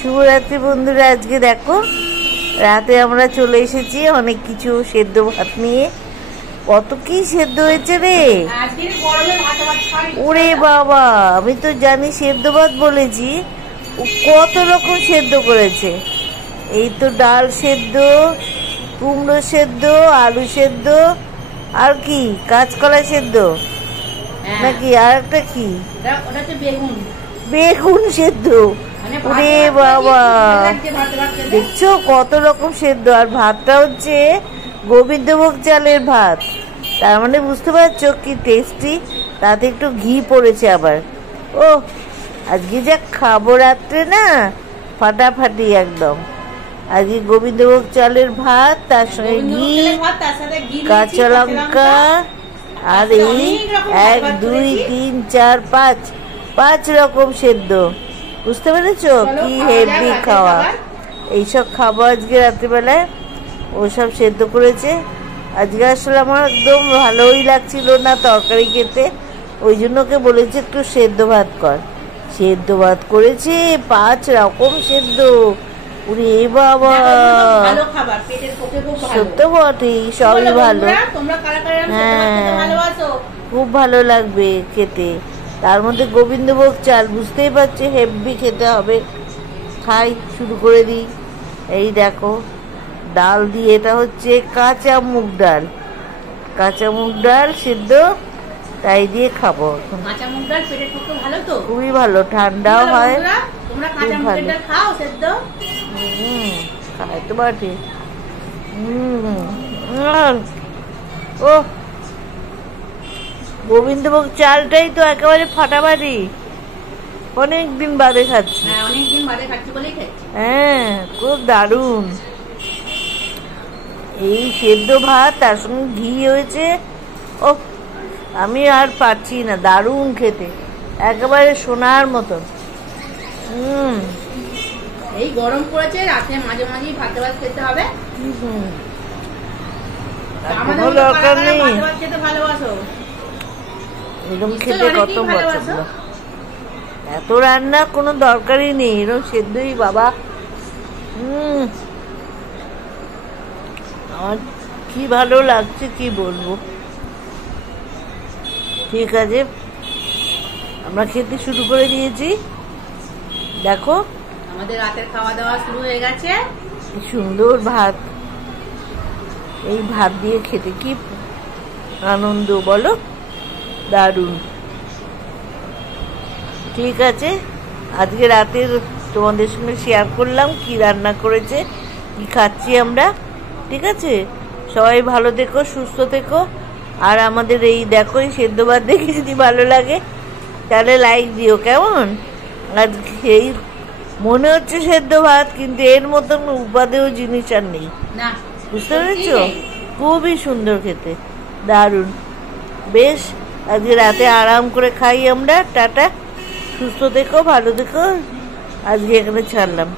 শুভরাত্রি বন্ধুরা। আজকে দেখো রাতে আমরা চলে এসেছি অনেক কিছু সেদ্ধ ভাত নিয়ে। কত কি সেদ্ধ হয়েছে রে! ওরে বাবা, আমি তো জানি সেদ্ধ ভাত বলেছি, কত রকম সেদ্ধ করেছে। এই তো ডাল সেদ্ধ, কুমড়ো সেদ্ধ, আলু সেদ্ধ, আর কি কাঁচকলা সেদ্ধ নাকি আর একটা কি বেগুন সেদ্ধ। ওরে বাবা, দেখছো কত রকম সেদ্ধ। আর ভাতটা হচ্ছে গোবিন্দভোগ চালের ভাত, তার মানে বুঝতে পারছো কি টেস্টি। তাতে একটু ঘি পড়েছে আবার। ও আজকে যা খাবো রাত্রে না, ফাটাফাটি একদম। আজকে গোবিন্দভোগ চালের ভাত, তার সঙ্গে ঘি, কাঁচা লঙ্কা, আর এই 1 2 3 4 5 রকম সেদ্ধ। বুঝতে পেরেছো কি হেভি খাওয়া। এইসব খাবো আজকে রাত্রিবেলায়। ওসব সেদ্ধ করেছে। আজকে আসলে আমার একদম ভালোই লাগছিল না তরকারি খেতে, ওই জন্য ওকে বলেছে একটু সেদ্ধ ভাত কর। সেদ্ধ ভাত করেছে 5 রকম সেদ্ধ। ওরে বাবা, সত্য বটে, সবই ভালো। হ্যাঁ, খুব ভালো লাগবে খেতে। তার মধ্যে গোবিন্দভোগ চাল, বুঝতেই পারছি হেভি খেতে হবে। খাই, শুরু করে দিই। এই দেখো ডাল দিয়ে, এটা হচ্ছে কাঁচা মুগ ডাল, কাঁচা মুগ ডাল সিদ্ধ, তাই দিয়ে খাবো। কাঁচা মুগ ডাল পেটের পক্ষে ভালো তো, খুবই ভালো, ঠান্ডাও হয়। তোমরা কাঁচা মুগ ডাল খাও সেদ্ধ? খাই তো বাটি। ও গোবিন্দভোগ চালটাই তো একেবারে ফাটাফাটি। অনেকদিন বাদে খাচ্ছি। হ্যাঁ, খুব দারুণ। এই সেদ্ধ ভাত, তার সঙ্গে ঘি হয়েছে। ও আমি আর পারছি না, দারুণ খেতে, একেবারে সোনার মতন। এই গরম পড়েছে, রাতে মাঝে মাঝে ভাত খেতে হবে। কোনো দরকার নেই ভালোবাসো এরকম খেতে, কত পছন্দ। এত রান্না কোনো দরকারই নেই, এরকম সেদ্ধই বাবা। আমার কি ভালো লাগছে কি বলবো। ঠিক আছে, আমরা খেতে শুরু করে দিয়েছি। দেখো আমাদের রাতের খাওয়া দাওয়া শুরু হয়ে গেছে। কি সুন্দর ভাত, এই ভাত দিয়ে খেতে কি আনন্দ বলো, দারুণ। ঠিক আছে, আজকে রাতের তোমাদের সঙ্গে শেয়ার করলাম কি রান্না করেছে, কি খাচ্ছি আমরা। ঠিক আছে, সবাই ভালো থেকো, সুস্থ থেকো। আর আমাদের এই দেখো এই সেদ্ধ ভাত দেখে যদি ভালো লাগে তাহলে লাইক দিও, কেমন? আজকে এই মনে হচ্ছে সেদ্ধ ভাত, কিন্তু এর মতন উপাদেয় জিনিস আর নেই। বুঝতে পেরেছো? খুবই সুন্দর খেতে, দারুণ। বেশ, আজকে রাতে আরাম করে খাই আমরা। টাটা, সুস্থ থেকো, ভালো থেকো। আজকে এখানে ছাড়লাম।